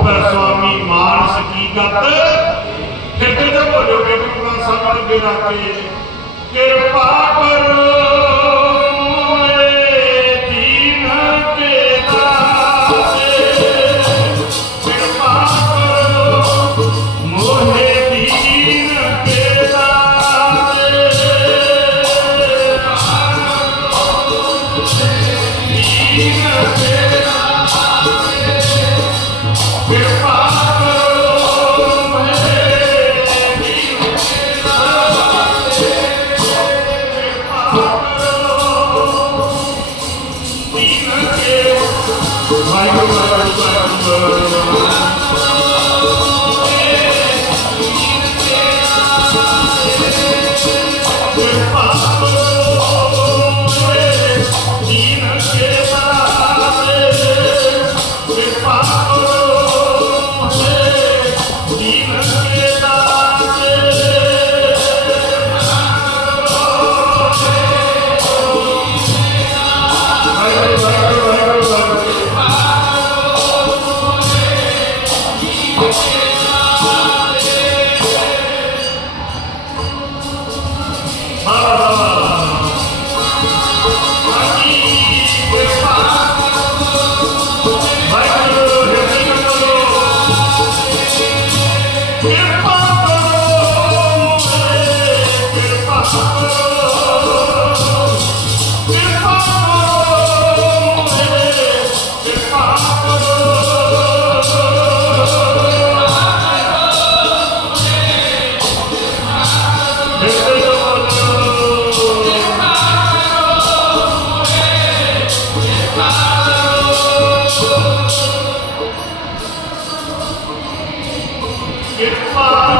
ਭੁੱਖਰ ਸੁਆਮੀ ਮਾਨ ਹਕੀਕਤ ਫਿਰ ਕਿਤੇ ਭੋਜੋ ਬੇਗੁਰੂ ਗ੍ਰੰਥ ਸਾਹਿਬ ਦੇ ਰਾਕੇ ਕਿਰਪਾ ਕਰੋ। Yeah. Mara ー。